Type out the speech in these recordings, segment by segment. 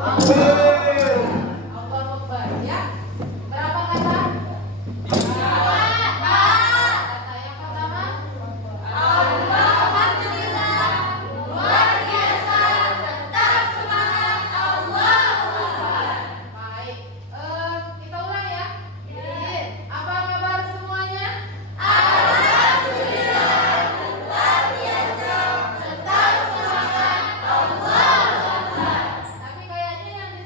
Tapi kayaknya yang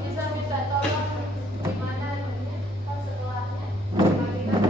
Bisa minta tolong gimana pas sekolahnya?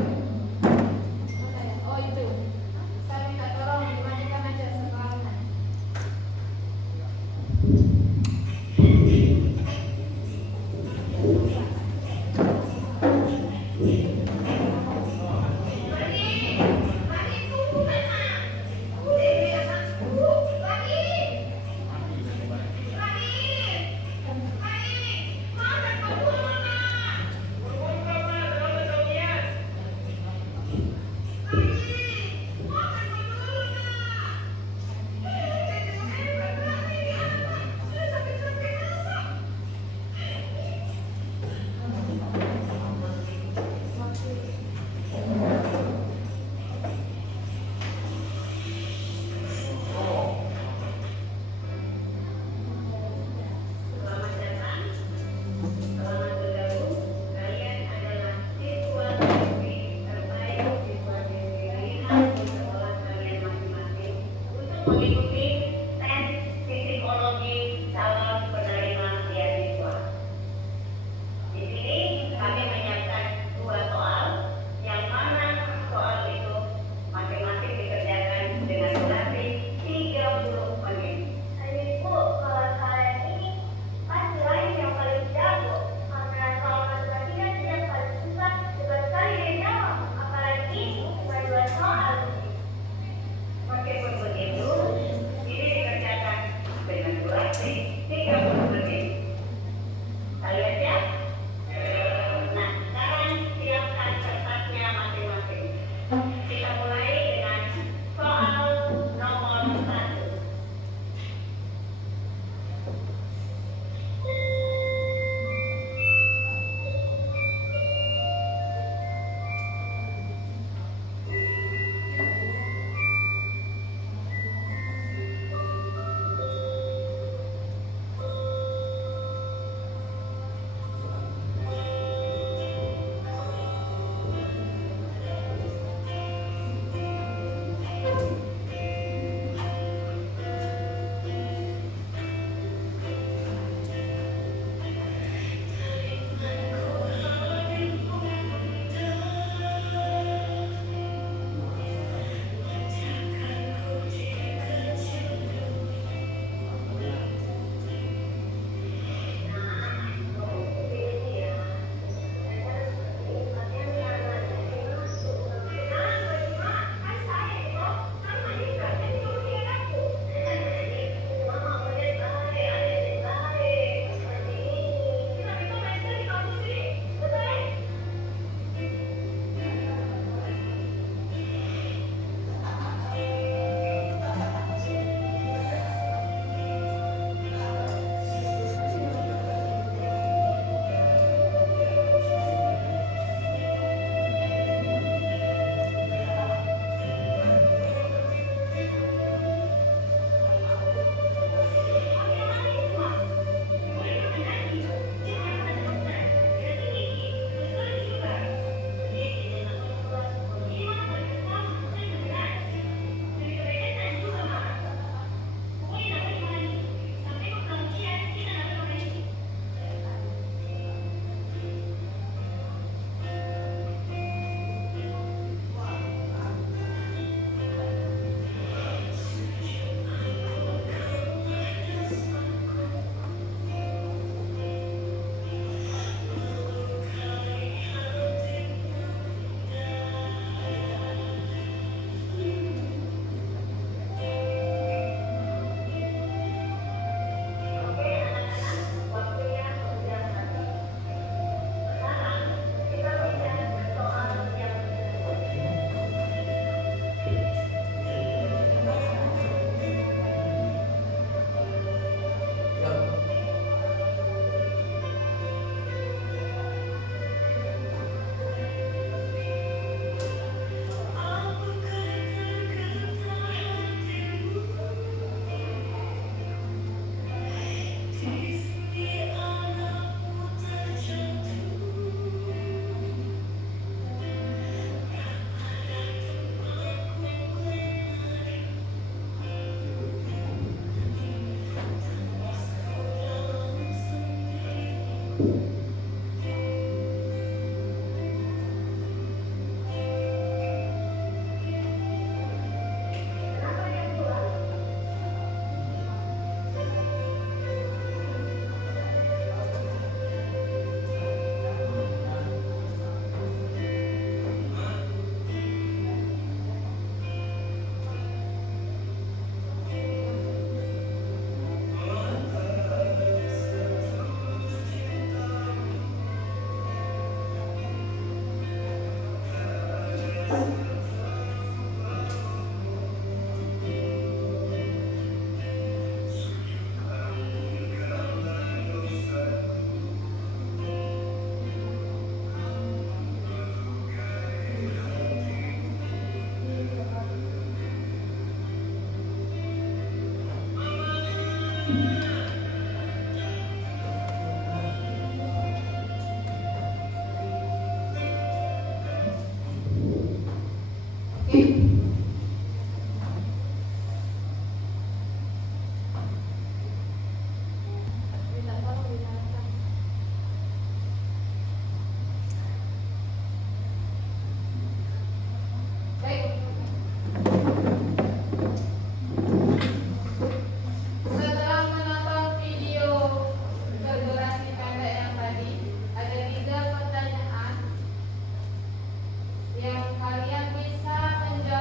Yang kalian bisa menjawab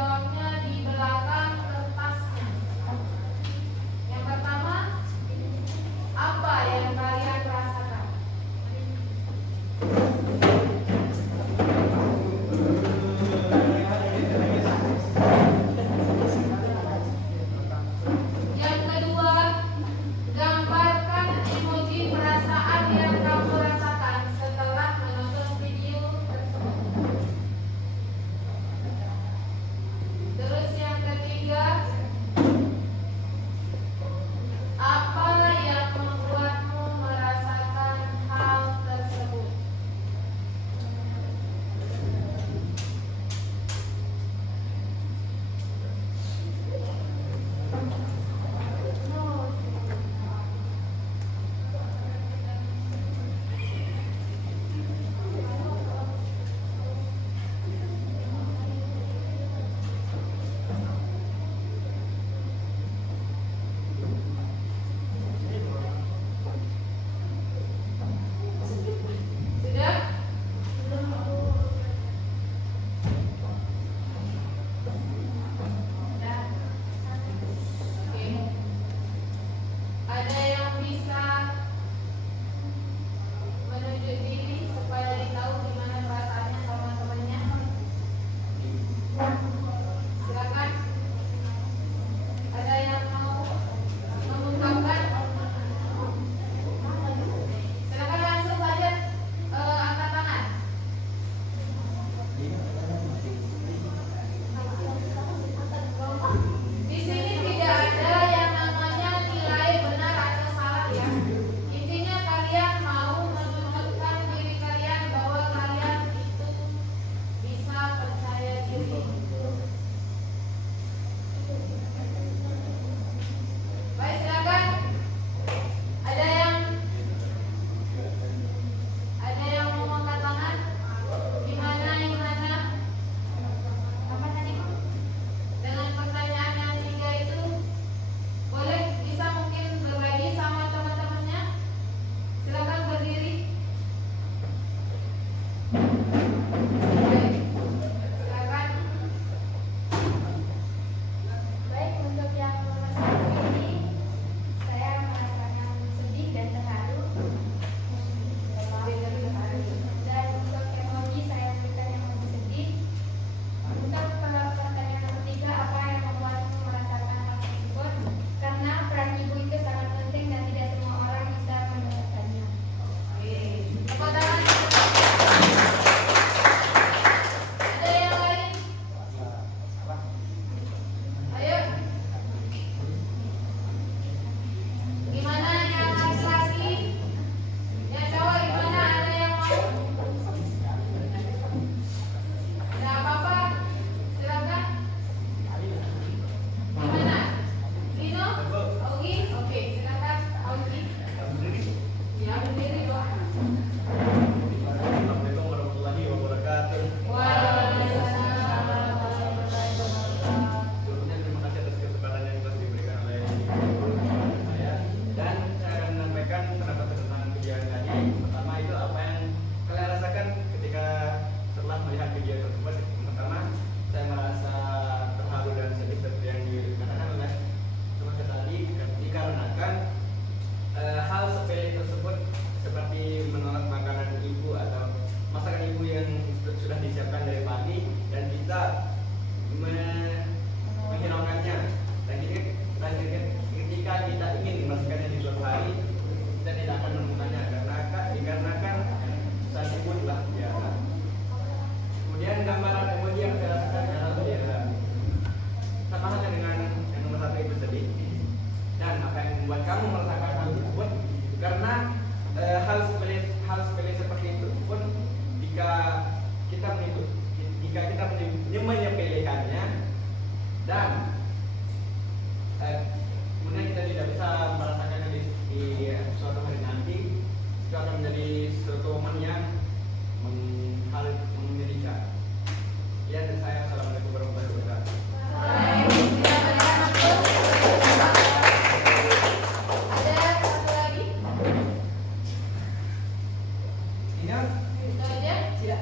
Tidak. Itu aja? Tidak.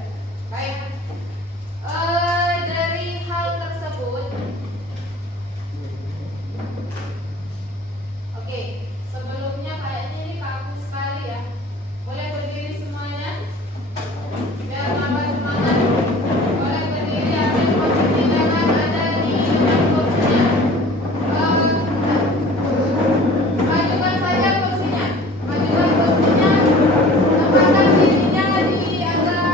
Baik. Dari hal tersebut, oke, sebelumnya kayaknya ini kaku sekali ya. Boleh berdiri semuanya? Biar nambah semangat. Boleh berdiri, ambil posisi tangan ada di depan kursinya. Majukan saja kursinya. Majukan kursinya. Tempatkan dirinya di agak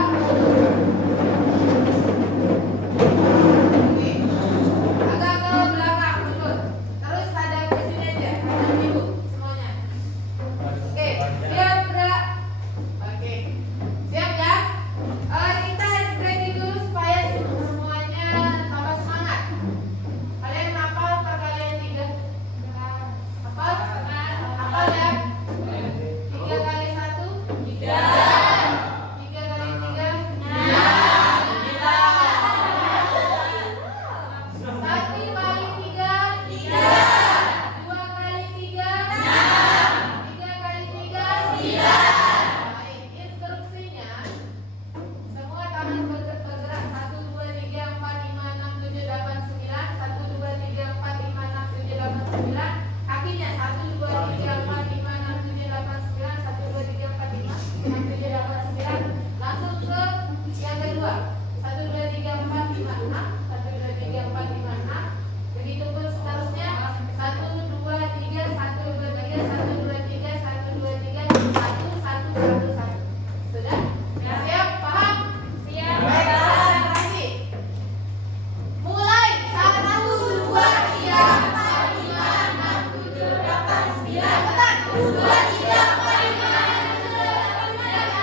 agak ke belakang mundur. Terus hadap ke sini aja, hadap ibu semuanya. Oke, siap gerak. Oke, siap ya. Kita stretching dulu supaya semuanya tambah semangat. Kalian hafal perkalian 3? Hafal? Hafal ya? 3 kali 1? 3. 3 kali 3? 1 kali 3? 3. 2 kali 3? 3 kali 3? 9. Baik, instruksinya semua tangan bergerak 1, 2, 3, 4, 5, 6, 7, 8, 9. 1, 2, 3, 4, 5, 6, 7, 8, 9. Kakinya 1, 2, 3, 4, 5, 6, 7, 8, 9. 1, 2, 3, 4, 5, 6, 7, 8, 9. Langsung ke yang kedua. 1, 2, 3, 4, 5, 6. 1, 2, 3, 4, 5, 6. Begitu pun seterusnya. 1, 2, 3, 1, 2, 3, 1, 2, 3, 1, 2, 3, 1, 1, 1, 1. Sudah? Siap? Paham? Siap. Baik, konsentrasi. Mulai. 1, 2, 3, 4, 5, 6, 7, 8, 9. Cepetan. 1, 2, 3, 4, 5, 6, 7, 8, 9.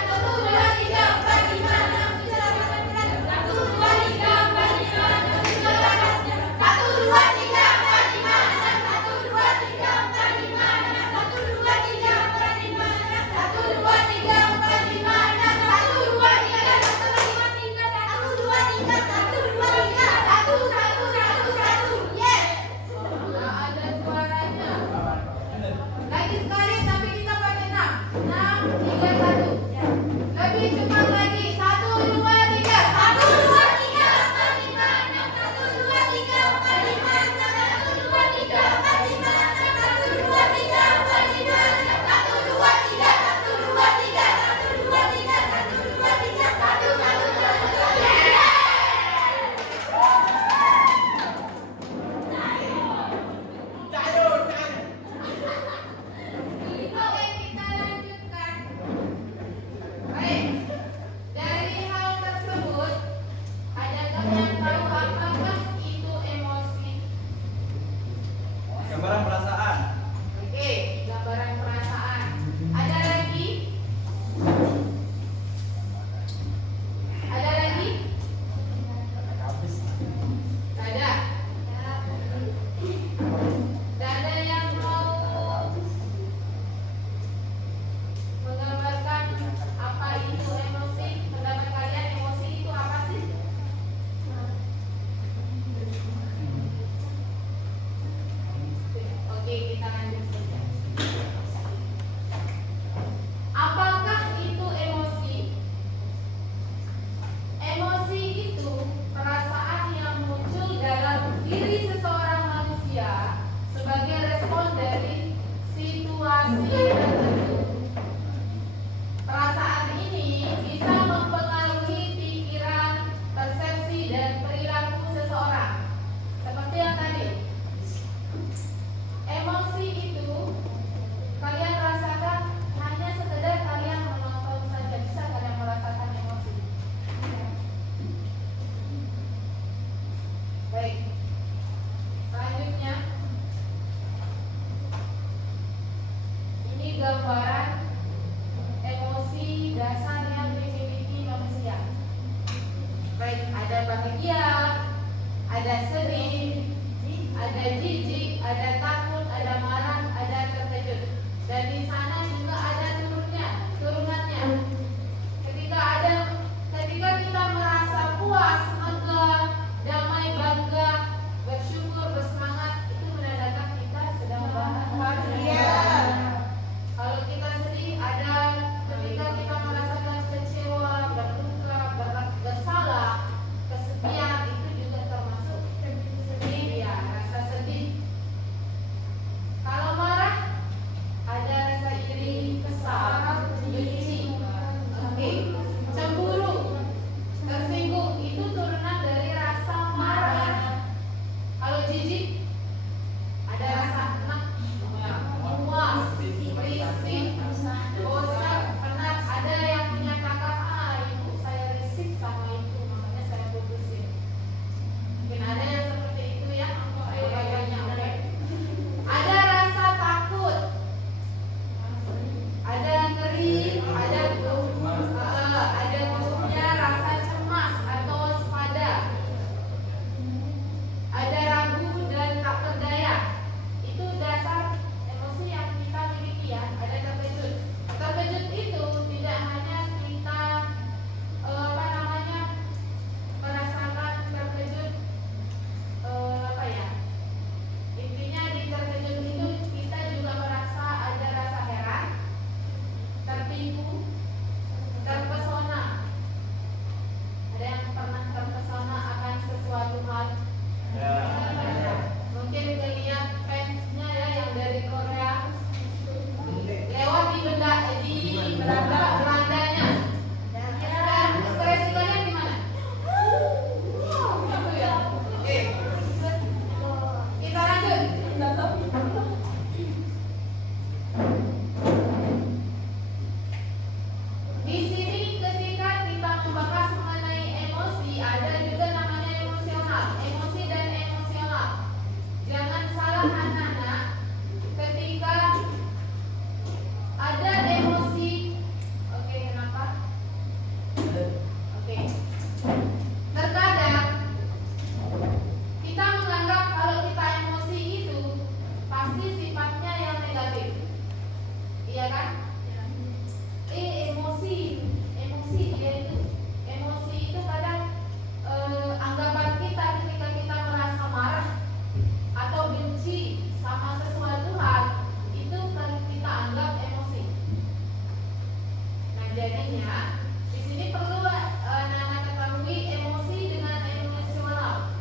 Jadinya di sini perlu anak-anak ketahui emosi dengan emosional.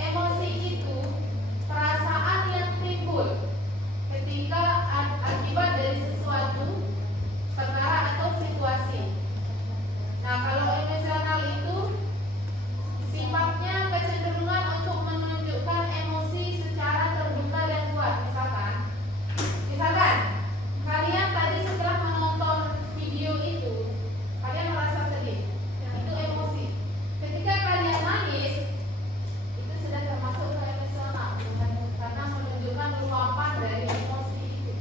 Emosi itu perasaan yang timbul ketika akibat dari sesuatu perkara atau situasi. Nah, kalau emosional itu sifatnya kecenderungan untuk menunjukkan emosi secara terbuka dan kuat. Misalkan kalian tadi setelah menonton video itu, kalian merasa sedih, itu emosi. Ketika kalian nangis, itu sudah termasuk ke emosional, karena menunjukkan luapan dari emosi itu.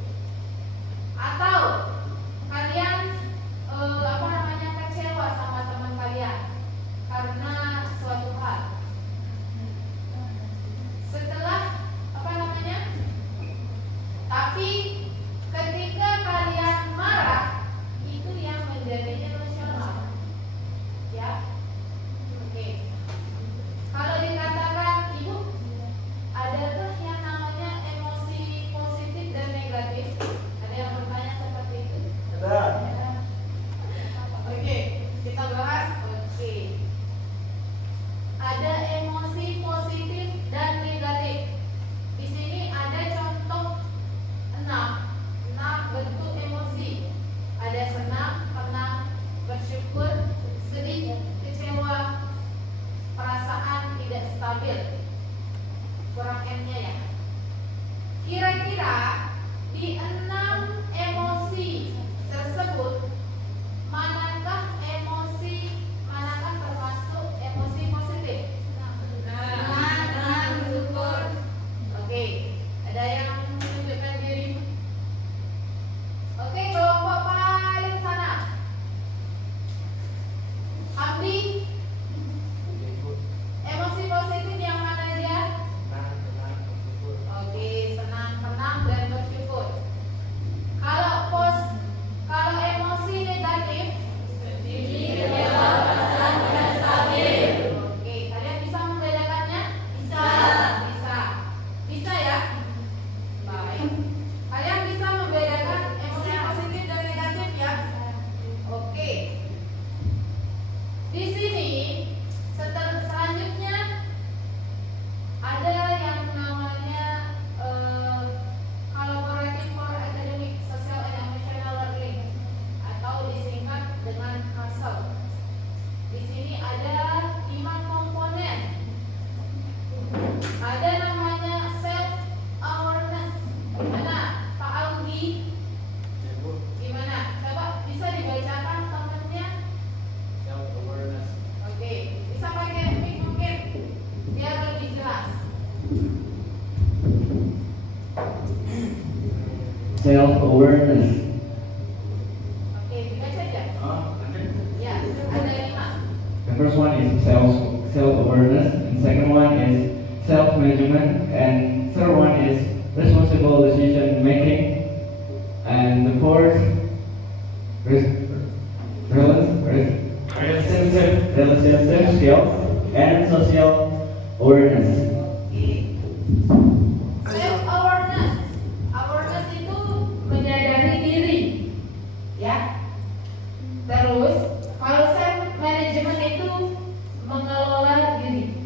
Atau kalian kecewa sama teman kalian karena suatu hal. Setelah tapi ketika kalian marah, itu yang menjadi emosional. Ya. Oke. Kalau dikatakan Ibu, adakah yang namanya emosi positif dan negatif? Ada yang bertanya seperti itu? Ada. Oke, kita bahas. Oke. Ada emosi positif dan negatif. Di sini ada contoh 6 bentuk emosi. Ada senang, tenang, bersyukur, sedih, kecewa, perasaan tidak stabil. Kurang M-nya ya. Kira-kira di 6 emosi tersebut manakah termasuk emosi positif? Tenang, syukur. Oke, ada yang menunjukkan diri. Oke, kelompok paling sana. Hamdi, emosi positif yang mana dia? Oke, senang, tenang, dan bersyukur. Kalau emosi negatif, oke, kalian bisa membedakannya? Bisa ya? Baik. Kalian bisa membedakan emosi positif dan negatif ya? Oke. Di sini selanjutnya ada yang namanya collaborative for academic, social and emotional learning, atau disingkat dengan CASEL. Di sini ada 5 komponen. Ada namanya self awareness. Mana Pak Augi? Gimana? Coba bisa dibacakan temennya? Self awareness. Oke, bisa pakai mic mungkin biar lebih jelas. Self awareness. Oke, dibaca aja. Ya, ada 5. The first one is self awareness, and second one is self management, and third one is responsible decision making, and the fourth relationship skills and social awareness. Self awareness. Awareness itu menyadari diri. Ya. Terus kalau self management itu mengelola diri.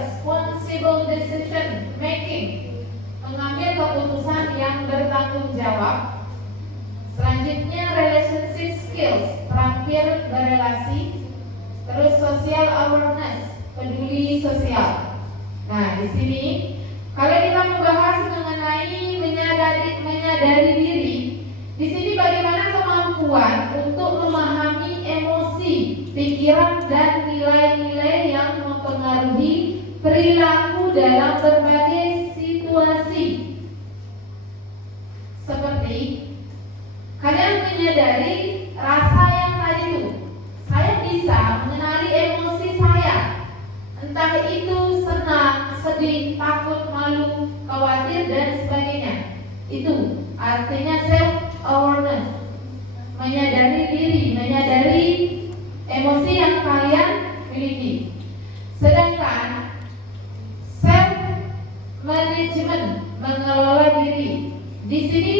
Responsible decision making, mengambil keputusan yang bertanggung jawab. Selanjutnya relationship skills, terakhir berelasi. Terus social awareness, peduli sosial. Nah, di sini kalau kita membahas mengenai menyadari diri, di sini bagaimana kemampuan untuk memahami emosi, pikiran dan nilai-nilai yang mempengaruhi perilaku dalam berbagai situasi. Seperti kalian menyadari rasa yang tadi itu, saya bisa mengenali emosi saya, entah itu senang, sedih, takut, malu, khawatir dan sebagainya. Itu artinya self awareness, menyadari diri, menyadari emosi yang kalian miliki. Sedangkan self management, mengelola diri, di sini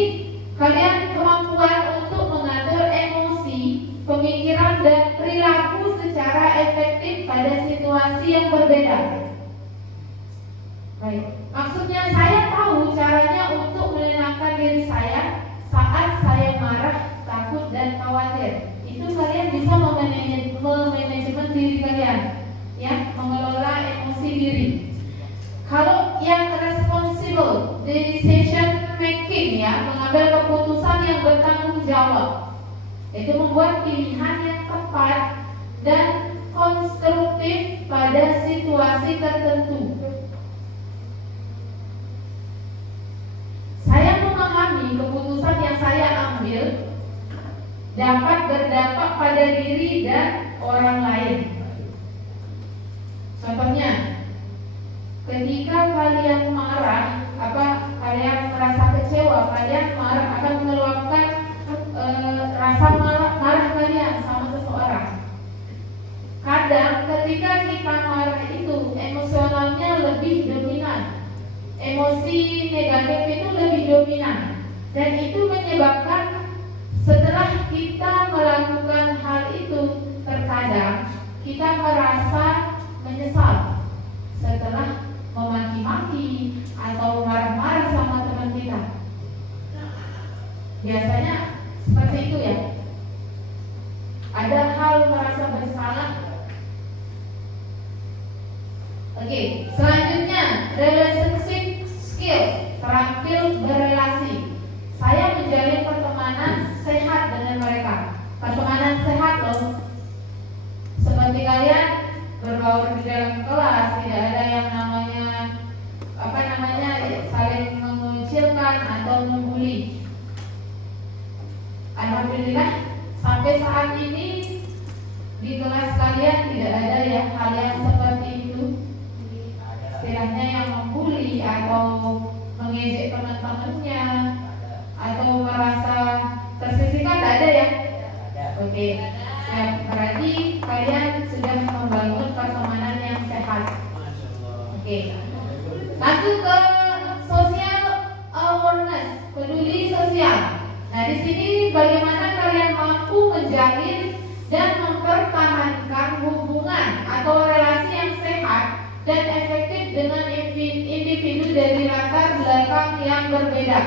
Kalian kemampuan untuk mengatur emosi, pemikiran dan perilaku secara efektif pada situasi yang berbeda. Baik, maksudnya saya tahu caranya untuk menenangkan diri saya saat saya marah, takut dan khawatir. Itu kalian bisa memanajemen diri kalian, ya, mengelola emosi diri. Kalau yang responsible decision making, ya, mengambil keputusan yang bertanggung jawab, itu membuat pilihan yang tepat dan konstruktif pada situasi tertentu. Saya memahami keputusan yang saya ambil dapat berdampak pada diri dan orang lain. Contohnya, ketika kalian marah, kalian merasa kecewa, kalian akan meluapkan rasa marah kalian sama seseorang. Kadang ketika kita marah itu emosionalnya lebih dominan. Emosi negatif itu lebih dominan, dan itu menyebabkan setelah kita melakukan hal itu, terkadang kita merasa menyesal setelah memaki-maki atau marah-marah sama teman kita. Biasanya seperti itu, ya. Ada hal merasa bersalah. Oke, selanjutnya relationship skill, terampil berrelasi. Saya menjalin pertemanan sehat dengan mereka. Pertemanan sehat loh. Seperti kalian berbaur di dalam kelas, tidak ada yang namanya saling mengucilkan atau membuli. Alhamdulillah sampai saat ini di kelas kalian tidak ada ya hal yang seperti itu. Istilahnya yang membuli atau mengejek teman-temannya atau merasa tersisihkan, tidak ada ya? Oke, siap. Berarti kalian sudah membangun pertemanan yang sehat. Oke, masuk ke social awareness, peduli sosial. Nah, di sini bagaimana kalian mampu menjalin dan mempertahankan hubungan atau relasi yang sehat dan efektif dengan individu dari latar belakang yang berbeda.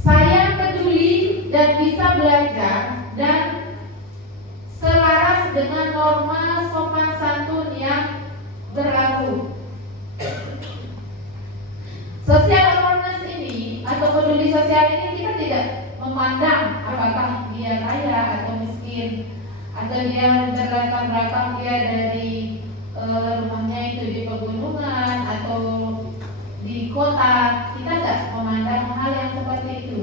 Saya peduli dan bisa belajar dan selaras dengan norma sopan santun yang berlaku. Sosial awareness ini atau peduli sosial ini kita tidak memandang apakah dia kaya atau miskin, atau dia berlatar belakang dia dari rumahnya itu di pegunungan atau di kota. Kita tidak memandang hal yang seperti itu.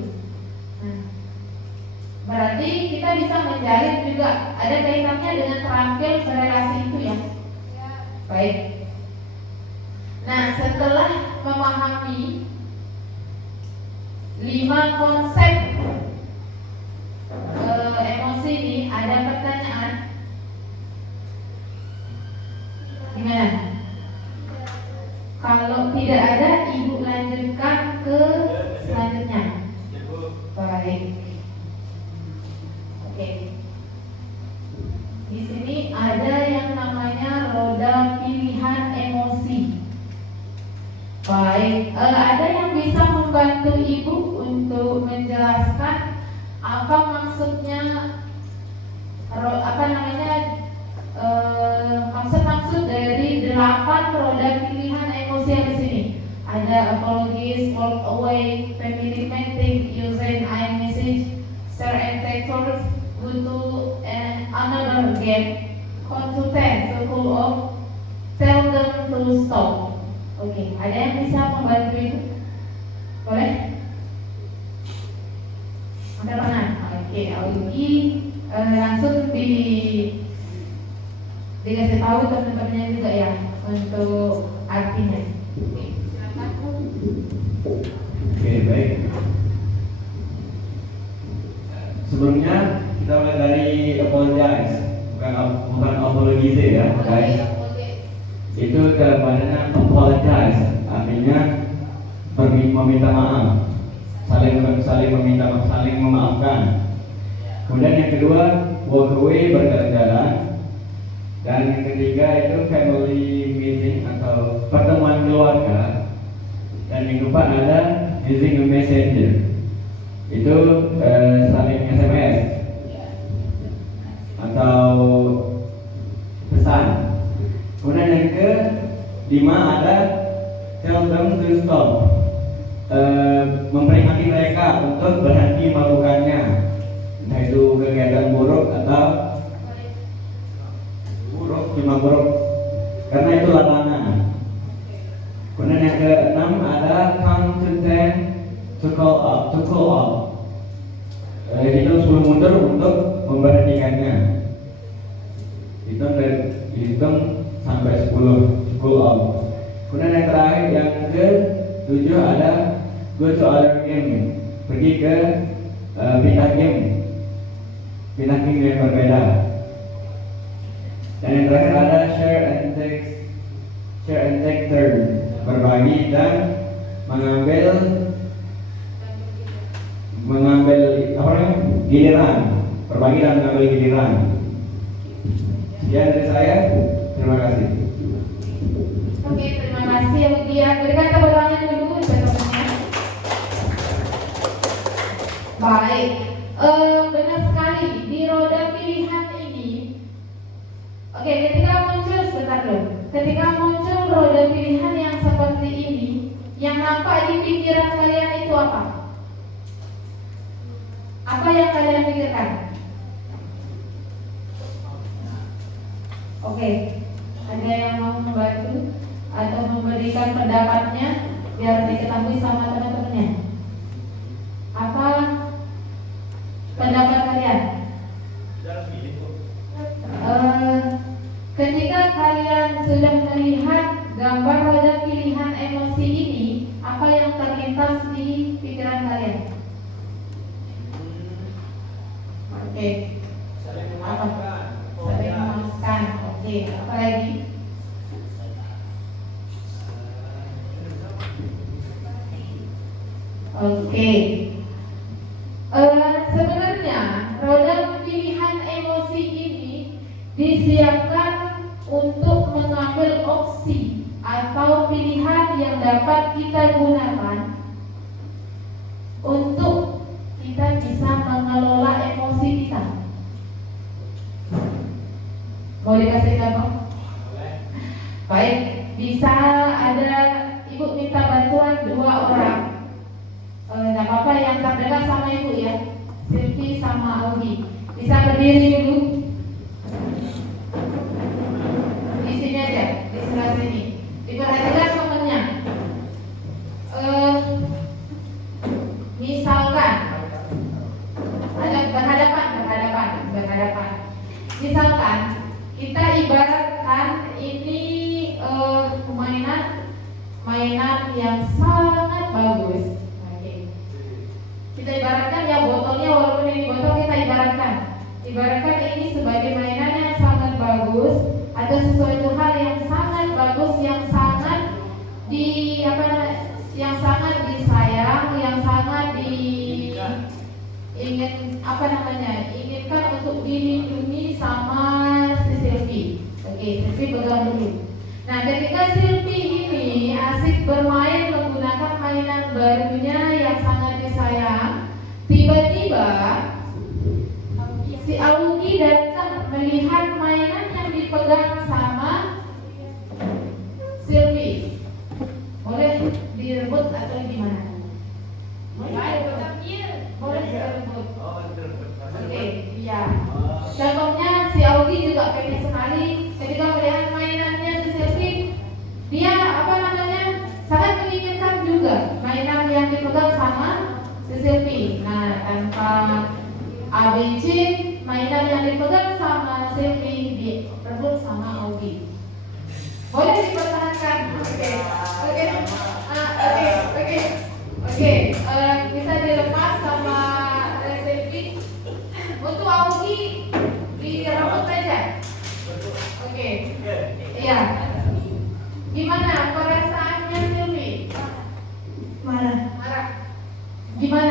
Berarti kita bisa menjalin juga ada kaitannya dengan terampil berrelasi itu, ya. Baik. Nah, setelah memahami 5 konsep emosi ini, ada pertanyaan. Gimana? Kalau tidak ada, Ibu lanjutkan ke selanjutnya. Baik. Oke. Di sini ada yang namanya roda pilihan emosi. Baik, ada yang bisa membantu Ibu untuk menjelaskan apa maksudnya maksud dari 8 roda pilihan emosi yang di sini. Ada apologies, walk away, family meeting, using iMessage, share and textures, go to another game, count to 10, so cool off, tell them to stop. Oke, ada yang bisa membantu Ibu? Boleh? Ada mana? Oke, Augie langsung dikasih tahu teman-temannya juga ya untuk artinya. Oke, baik. Sebelumnya kita mulai dari apologize, bukan apologize ya, guys. Itu dalam bahasa apologize, artinya meminta maaf. saling memaafkan. Kemudian yang kedua, walk away, berjalan-jalan. Dan yang ketiga itu family meeting atau pertemuan keluarga. Dan yang keempat ada using a messenger, itu saling SMS atau pesan. Kemudian yang kelima ada tell them to stop, memperingati mereka untuk berhenti melakukannya, entah itu kegiatan buruk atau cuma buruk karena itu larangan. Kemudian yang keenam ada count to 10 to call up, hitung 10 mundur untuk memberhentikannya. Hitung sampai 10 call up. Kemudian yang terakhir yang ke-7 ada go to other game, pergi ke pindah game yang berbeda. Dan yang terakhir ada share and take turn, berbagi dan mengambil giliran, berbagi dan mengambil giliran. Sekian dari saya, terima kasih. Oke, terima kasih ya Mutia. Berikan tepuk tangan dulu teman-temannya. Baik, benar sekali di roda pilihan ini. Oke, ketika muncul roda pilihan yang seperti ini, yang nampak di pikiran kalian itu apa? Apa yang kalian pikirkan? Oke, ada yang mau membantu atau memberikan pendapatnya biar diketahui sama teman-temannya? Apa pendapat kalian? Ketika kalian sudah melihat gambar roda pilihan emosi ini, apa yang terlintas di pikiran kalian? Oke. Saling memaafkan. Saling memaafkan. Oke, apa lagi? Oke. Sebenarnya roda pilihan emosi ini disiapkan untuk mengambil opsi atau pilihan yang dapat kita gunakan untuk kita bisa mengelola emosi kita. Mau dikasih contoh? Baik, bisa ada ibu minta bantuan 2 orang. Tidak apa-apa yang terdekat sama ibu ya, Silvi sama Augie. Bisa berdiri dulu. Di sini aja, di sebelah sini. Diperhatikan momennya. Misalkan ada berhadapan. Misalkan kita ibaratkan ini mainan yang sangat bagus. Kita ibaratkan ya botolnya, walaupun ini botol kita ibaratkan ini sebagai mainan yang sangat bagus atau sesuatu hal yang sangat bagus, yang sangat yang sangat disayang, yang sangat inginkan untuk dilindungi sama si Silvi. Oke, Silvi pegang dulu. Nah, ketika Silvi ini asik bermain menggunakan mainan barunya yang sangat disayang, tiba-tiba si Augie datang melihat mainan yang dipegang sama Silvi. Boleh direbut atau gimana? Boleh direbut. Oke, iya. Contohnya si Augie juga pengen sekali ketika melihat mainannya si Silvi, dia sangat menginginkan juga mainan yang dipegang sama si Silvi. Nah, tanpa ABC, mainan yang dipegang sama Silvi direbut sama Augie. Boleh dipertahankan? Oke. Bisa dilepas sama Silvi. Untuk Augie direbut aja. Oke. Iya. Gimana perasaannya Silvi? Marah. Gimana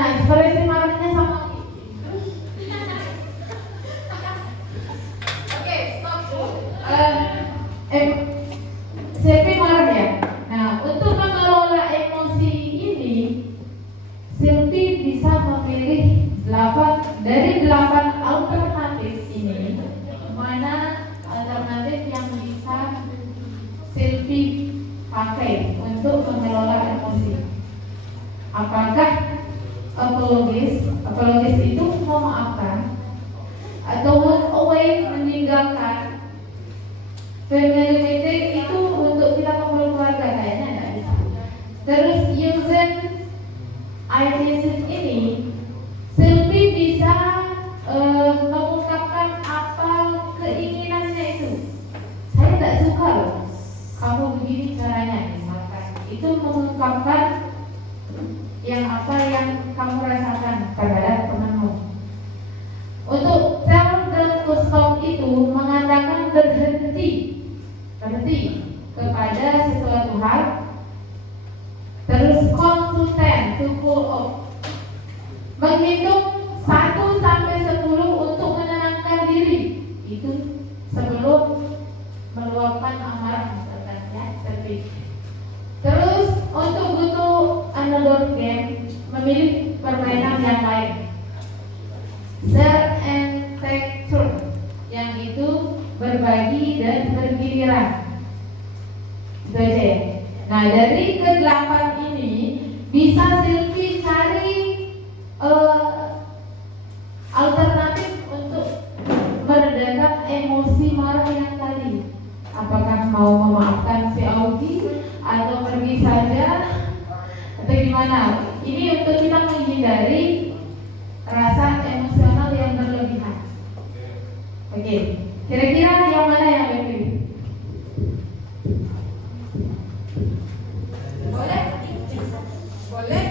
untuk mengelola emosi. Apakah apologis itu memaafkan atau walk away, meninggalkan? Premeditated itu untuk kita kumpul keluarga, kayaknya enggak bisa. Terus using ideation ini, Sylvie bisa mengungkapkan apa keinginannya itu. Saya tidak suka loh, kamu begini caranya, misalkan. Itu mengungkapkan yang apa yang kamu rasakan terhadap temanmu. Untuk tell them to stop itu mengatakan berhenti kepada sesuatu hal. Terus count to 10 to cool off, menghitung 1 sampai 10 untuk menenangkan diri. Itu sebelum meluapkan amarah misalkan ya, seperti. Terus untuk butuh another game, memilih permainan yang lain. Share and take turn, yang itu berbagi dan bergiliran. Itu aja ya. Nah, dari ke-8 ini bisa Sylvie cari alternatif untuk meredakan emosi marah yang tadi. Apakah mau memaafkan si Augie atau pergi saja atau gimana? Ini untuk kita menghindari rasa emosional yang berlebihan. Oke. Kira-kira yang mana yang lebih? Boleh? Boleh?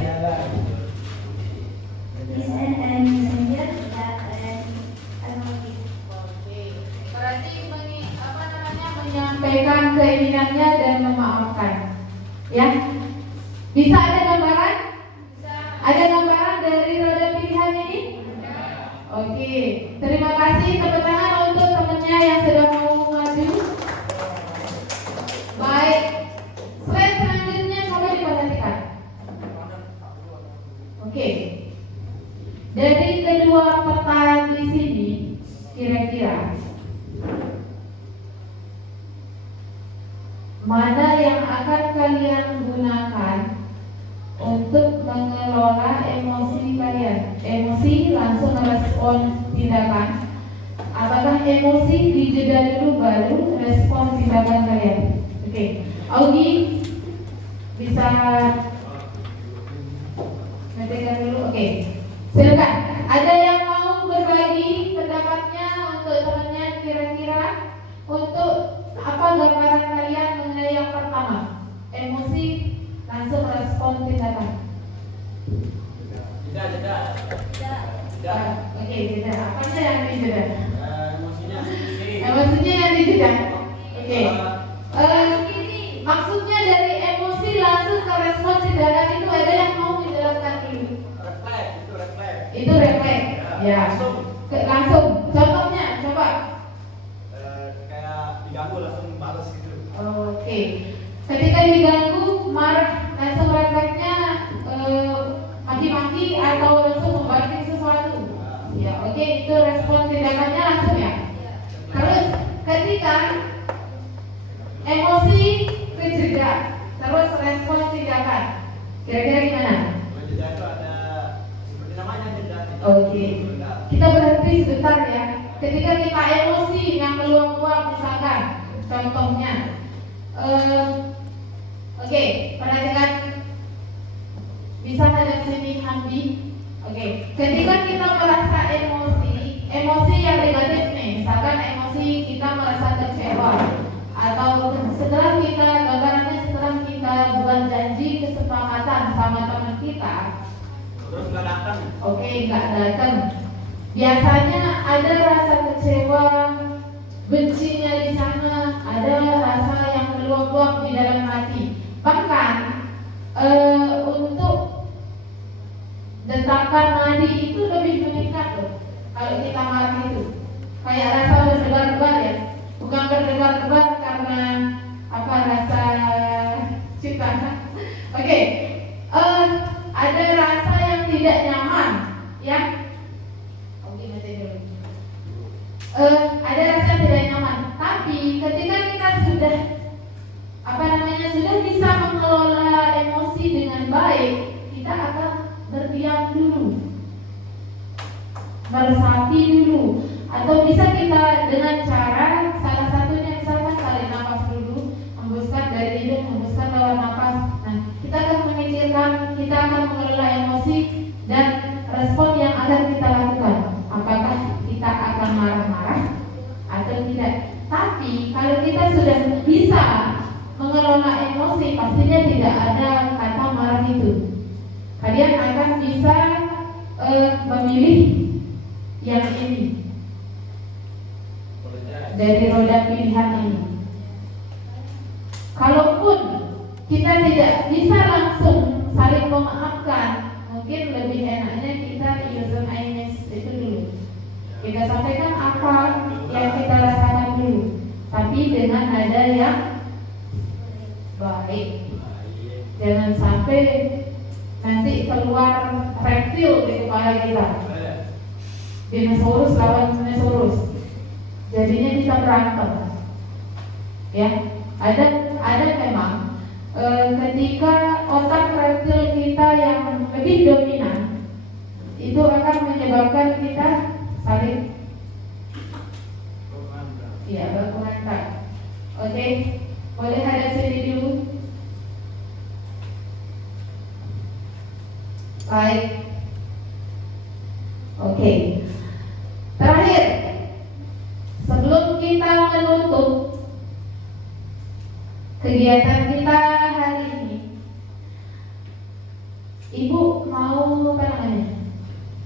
Oke. Berarti menyampaikan keinginannya dan memaafkan. Ya. Bisa ada gambaran? Ada gambaran dari roda pilihan ini? Oke. Terima kasih, tepuk tangan untuk temannya yang sudah mau maju. Baik. Slide selanjutnya coba diperhatikan. Oke. Dari kedua peta di sini, kira-kira mana yang akan kalian gunakan untuk mengelola emosi kalian? Emosi langsung merespon tindakan. Apakah emosi dijeda dulu baru respon tindakan kalian? Oke. Augie bisa ngetikkan dulu. Oke. Silakan. Ada yang mau berbagi pendapatnya untuk temannya kira-kira untuk apa gambaran kalian mengenai yang pertama? Emosi langsung respon tindakan. Jeda. Oke, jeda. Apanya yang dijeda? Emosinya. Emosinya yang dijeda. Oke. Maksudnya dari emosi langsung ke respon tindakan itu ada yang mau menjelaskan dulu? Itu refleks. Ya. Langsung. Contohnya, coba. Kayak diganggu langsung balas gitu. Oke. Ketika diganggu, marah, langsung refleksnya maki-maki atau langsung membanting sesuatu. Ya, oke, itu respon tindakannya langsung ya. Terus ketika emosi kejeda, terus respon tindakan, kira-kira gimana? Jeda itu ada seperti namanya jeda. Oke. Kita berhenti sebentar ya. Ketika kita emosi yang meluap-luap misalkan, contohnya, oke, perhatikan. Bisa hadap sini Hamdi. Oke. Ketika kita merasa emosi yang negatif nih, misalkan emosi kita merasa kecewa, atau setelah kita buat janji kesepakatan sama teman kita, Terus nggak datang. oke, nggak datang. Biasanya ada rasa kecewa, bencinya di sana, ada rasa yang meluap-luap di dalam hati. Bahkan untuk detakan nadi itu lebih meningkat loh. Kalau kita marah itu, kayak rasa berdebar-debar ya, bukan berdebar-debar karena apa rasa cinta. Oke, ada rasa yang tidak nyaman, ya. Ada rasa tidak nyaman. Tapi ketika kita sudah sudah bisa mengelola berdiam dulu, meresapi dulu, atau bisa kita dengan cara salah satunya misalkan tarik nafas dulu, hembuskan dari hidung, hembuskan lewat nafas. Nah, kita akan memikirkan, kita akan mengelola emosi dan respon yang akan kita lakukan. Apakah kita akan marah-marah atau tidak? Tapi kalau kita sudah bisa mengelola emosi, pastinya tidak ada kata marah itu. Kalian akan bisa memilih yang ini dari roda pilihan ini. Kalaupun kita tidak bisa langsung saling memaafkan, mungkin lebih enaknya kita use awareness itu dulu. Kita sampaikan apa yang kita rasakan dulu, tapi dengan nada yang baik. Jangan sampai nanti keluar reptil di kepala kita. Dinosaurus lawan dinosaurus. Jadinya kita berantem. Ya, ada memang ketika otak reptil kita yang lebih dominan, itu akan menyebabkan kita saling berkomentar. Oke, boleh hadap sini dulu. Baik. Oke. Terakhir, sebelum kita menutup kegiatan kita hari ini, Ibu mau apa namanya?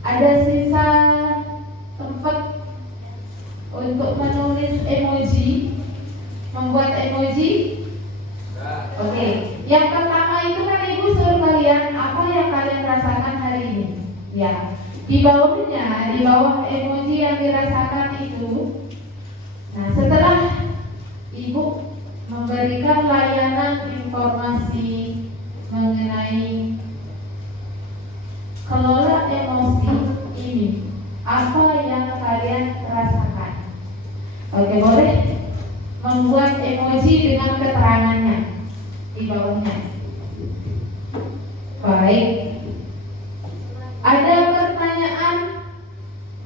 Ada sisa tempat untuk menulis emoji, membuat emoji. Oke. Yang pertama itu kan Ibu suruh kalian apa yang kalian rasakan hari ini. Ya. Di bawahnya, di bawah emoji yang dirasakan itu. Nah, setelah Ibu memberikan layanan informasi mengenai kelola emosi ini, apa yang kalian rasakan? Oke, boleh membuat emoji dengan keterangannya di bawahnya. Baik. Ada pertanyaan?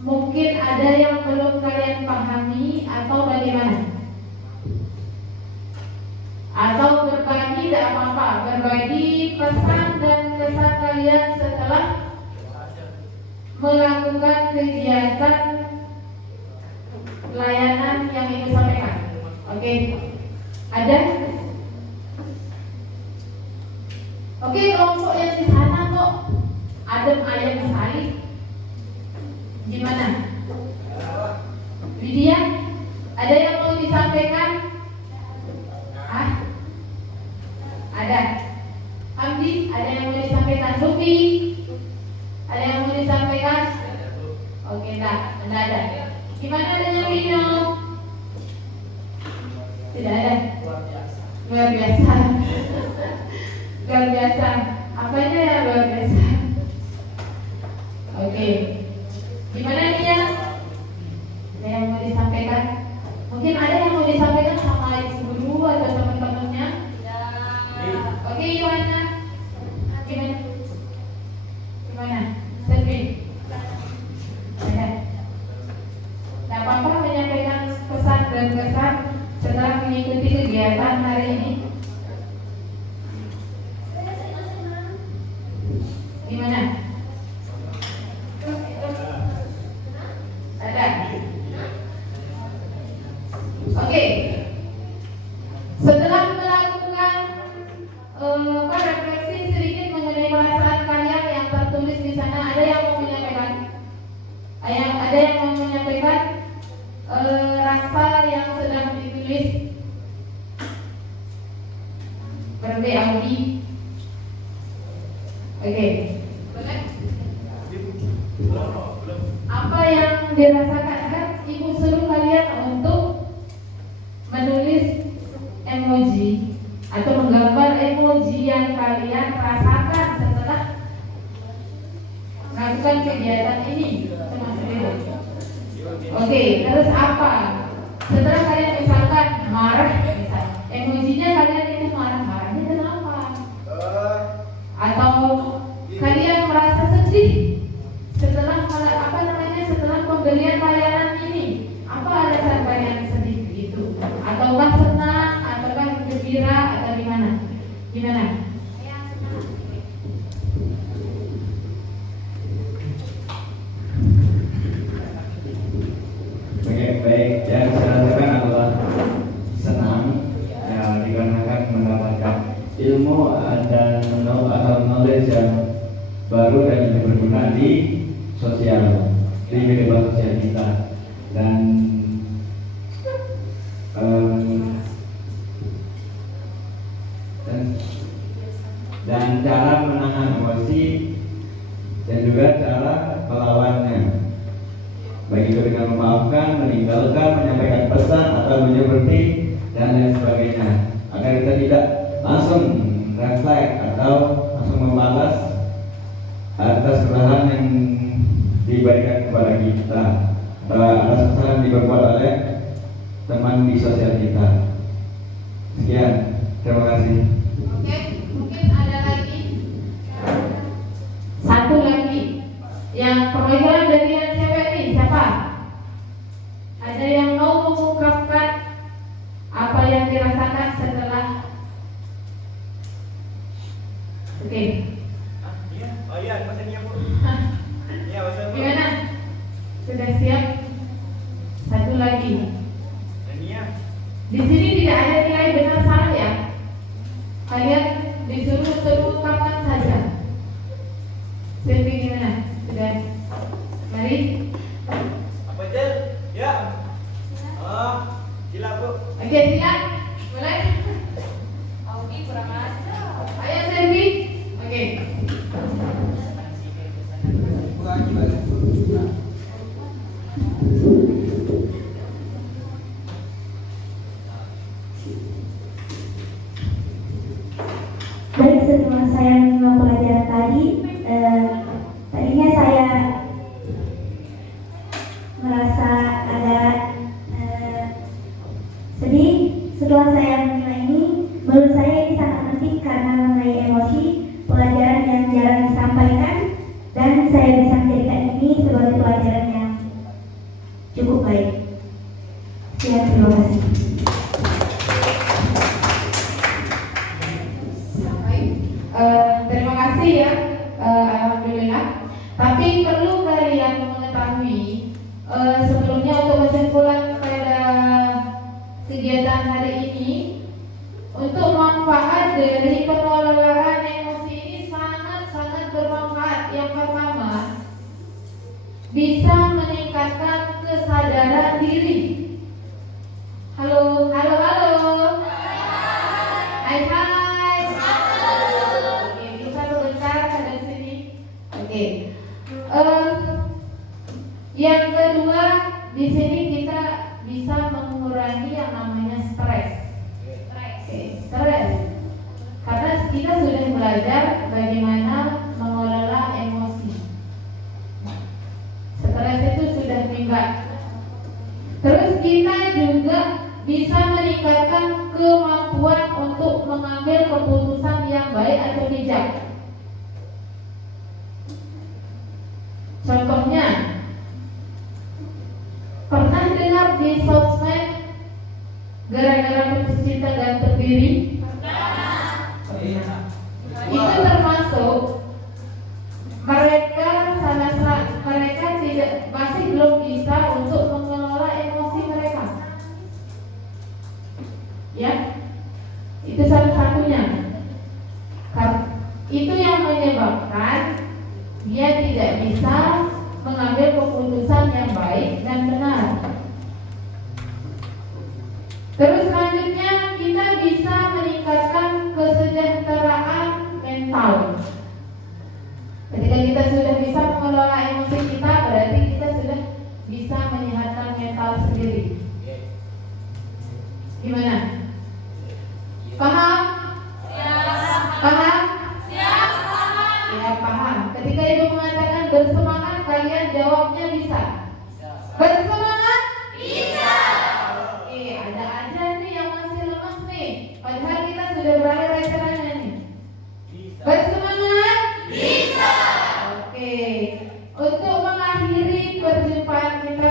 Mungkin ada yang belum kalian pahami atau bagaimana? Atau berbagi tidak apa-apa, berbagi pesan dan kesan kalian setelah melakukan kegiatan layanan yang Ibu sampaikan. Oke, ada? Oke, kelompok yang di sana kok adem ayem sekali. Gimana? Lydia, ada yang mau disampaikan? Hah? Ada. Hamdi, ada yang mau disampaikan? Lupi, ada yang mau disampaikan? Oke, enggak ada. Gimana dengan Rino? Tidak ada. Luar biasa. Luar biasa. Apanya ya luar biasa? Oke. Gimana nih ya? Ada yang mau disampaikan? Mungkin ada yang mau disampaikan sama ibu guru atau teman-temannya? Oke, Yohana. Gimana? Gimana? Selvin? Ada? Tak apa-apa menyampaikan pesan dan kesan setelah mengikuti kegiatan hari ini. Gimana? Ada? Oke. Setelah melakukan refleksi sedikit mengenai perasaan kalian yang tertulis di sana, ada yang mau menyampaikan? Ada yang mau menyampaikan rasa yang sedang ditulis? Berbe Audi. Oke. Apa yang dirasakan? Kan Ibu suruh kalian untuk menulis emoji atau menggambar emoji yang kalian rasakan setelah melakukan kegiatan ini. Oke, terus apa? Setelah kalian misalkan marah, emojinya kalian itu marah-marahnya kenapa? Atau kalian merasa sedih pemberian layanan ini? Apa alasan banyak sedih begitu? Ataukah senang, ataukah gembira, atau gimana? Gimana? Baik, yang saya rasakan adalah senang ya, dikarenakan mendapatkan ilmu dan knowledge yang baru dan yang berguna di sosial, di kehidupan sosial kita, dan cara menahan emosi dan juga cara melawannya, baik itu dengan memaafkan, meninggalkan, menyampaikan pesan atau menyeperti dan lain sebagainya, agar kita tidak langsung refleks atau langsung membalas atas kesalahan yang diberikan kepada kita atau atas kesalahan yang diperbuat oleh teman di sosial kita. Sekian, terima kasih. Oke, mungkin ada lagi. Satu lagi. Yang perwakilan dari yang cewek nih, siapa? Ada yang mau mengungkapkan apa yang dirasakan setelah? Oke. Iya. Oh iya, bahasa Nia, Bu. Iya, bahasa Bu. Gimana? Sudah siap? Satu lagi. Nia. Di sini tidak ada nilai benar salah ya. Kalian disuruh terungkapkan saja. Silvi gimana? Sudah? Mari. Apa itu? Ya. Oh, gila, Bu. Oke, siap? Mulai? Augie kurang ajar. Ayo Silvi. Oke. Baik, setelah saya menyimak pelajaran tadi, tadinya saya merasa agak sedih. Setelah saya menilai ini, menurut saya ini sangat penting karena mengenai emosi, pelajaran yang jarang disampaikan, dan saya bisa menjadikan ini sebagai pelajaran yang cukup baik. Sekian, terima kasih. Terima kasih ya, alhamdulillah. Tapi perlu kalian mengetahui sebelumnya untuk kesimpulan pada kegiatan hari ini, untuk manfaat dari pengelolaan emosi ini sangat-sangat bermanfaat. Yang pertama, bisa meningkatkan kesadaran diri. Halo, halo, halo. Hai, hai. Oke, bisa sebentar ada sini. Oke. Yang kedua, di sini kita bisa mengurangi yang namanya stres. Oke, stres. Karena kita sudah belajar bagaimana mengelola emosi. Stres itu sudah minggat. Terus kita juga bisa meningkatkan kemampuan untuk mengambil keputusan yang baik atau bijak. Contohnya, pernah dengar di sosmed gara-gara putus cinta gantung diri? Itu termasuk mereka tidak masih belum bisa untuk mengelola emosi mereka. Ya, itu salah satunya. Itu yang menyebabkan dia tidak bisa mengambil keputusan yang baik dan benar. Terus selanjutnya kita bisa meningkatkan kesejahteraan mental. Ketika kita sudah bisa mengelola emosi kita, berarti kita sudah bisa menyehatkan mental sendiri. Gimana? Paham? Paham? Ya, paham. Ketika ibu mengatakan bersemangat, kalian jawabnya bisa. Bersemangat? Bisa. Oke, ada aja nih yang masih lemas nih. Padahal kita sudah belajar acaranya nih. Bersemangat? Bisa. Oke. Untuk mengakhiri perjumpaan kita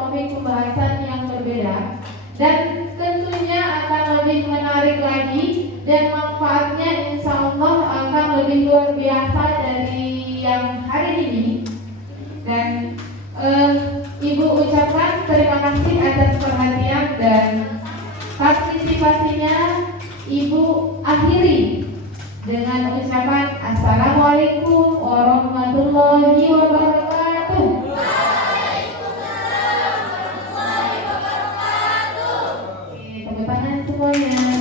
topik pembahasan yang berbeda dan tentunya akan lebih menarik lagi dan manfaatnya insya Allah akan lebih luar biasa dari yang hari ini. Dan Ibu ucapkan terima kasih atas perhatian dan partisipasinya. Ibu akhiri dengan ucapan Assalamualaikum warahmatullahi wabarakatuh. Waalaikumsalam warahmatullahi wabarakatuh. Oke, tepuk tangan semuanya.